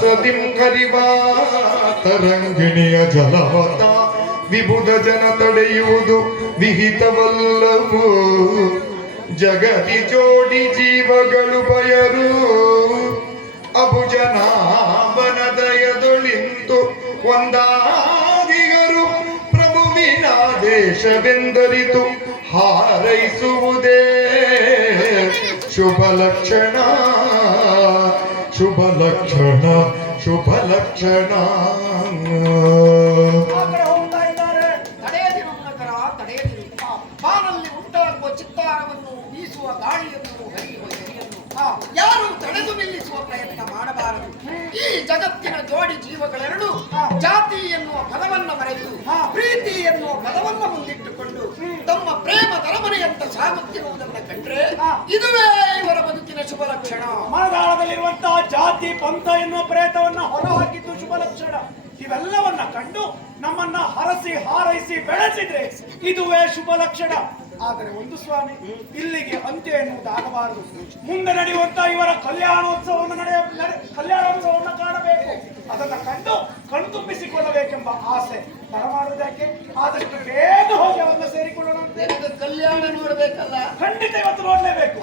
ಸರಸ್ವತಿಂ ಹರಿವಾ ತರಂಗಿಣಿಯ ಜಲವತ ವಿಬುಧ ಜನ ತಡೆಯುವುದು ವಿಹಿತವಲ್ಲವು. ಜಗತಿ ಜೋಡಿ ಜೀವಗಳು ಬಯರು ಅಭುಜನಾಭನದಯದೊಳಿಂತು ಒಂದಾದಿಗರು ಪ್ರಭುವಿನ ದೇಶವೆಂದರಿತು ಹಾರೈಸುವುದೇ ಶುಭ ಲಕ್ಷಣ ಶುಭ ಲಕ್ಷಣ ಶುಭ ಲಕ್ಷಣ. ಬಾನಲ್ಲಿ ಉಂಟಾಗುವ ಚಿತ್ತಾರವನ್ನು ಬೀಸುವ ಗಾಳಿಯನ್ನು ಹರಿಯುವ ಎರಿಯನ್ನು ಯಾರು ತಡೆದು ನಿಲ್ಲಿಸುವ ಪ್ರಯತ್ನ ಮಾಡಬಾರದು. ಈ ಜಗತ್ತಿನ ಜೋಡಿ ಜೀವಗಳೆರಡು ಜಾತಿ ಎನ್ನುವ ಪದವನ್ನ ಮರೆತು ಪ್ರೀತಿ ಎನ್ನುವ ಪದವನ್ನ ಮುಂದಿಟ್ಟುಕೊಂಡು ತಮ್ಮ ಪ್ರೇಮ ತರಮನೆಯಂತ ಸಾಗುತ್ತಿರುವುದನ್ನು ಕಂಡ್ರೆ ಇದುವೇ ಇವರ ಬದುಕಿನ ಶುಭ ಲಕ್ಷಣ. ಮನದಾಳದಲ್ಲಿರುವಂತಹ ಜಾತಿ ಪಂಥ ಎನ್ನುವ ಪ್ರೇತವನ್ನ ಹೊರಹಾಕಿದ್ದು ಶುಭ ಲಕ್ಷಣ. ಇವೆಲ್ಲವನ್ನ ಕಂಡು ನಮ್ಮನ್ನ ಹರಸಿ ಹಾರೈಸಿ ಬೆಳೆಸಿದ್ರೆ ಇದುವೇ ಶುಭ ಲಕ್ಷಣ. ಆದರೆ ಒಂದು ಸ್ವಾಮಿ, ಇಲ್ಲಿಗೆ ಅಂತ್ಯ ಎನ್ನುವುದಾಗಬಾರದು. ಮುಂದೆ ನಡೆಯುವಂತ ಇವರ ಕಲ್ಯಾಣೋತ್ಸವವನ್ನು ಕಾಣಬೇಕು. ಅದನ್ನ ಕಂಡು ಕಣ್ತುಂಬಿಸಿಕೊಳ್ಳಬೇಕೆಂಬ ಆಸೆ ಬರಮಾಡುವುದಕ್ಕೆ ಆದಷ್ಟು ಬೇಗ ಹೋಗಿ ಅವನ್ನ ಸೇರಿಕೊಳ್ಳೋಣ. ಕಲ್ಯಾಣ ನೋಡ್ಬೇಕಲ್ಲ, ಖಂಡಿತ ಇವತ್ತು ನೋಡ್ಲೇಬೇಕು.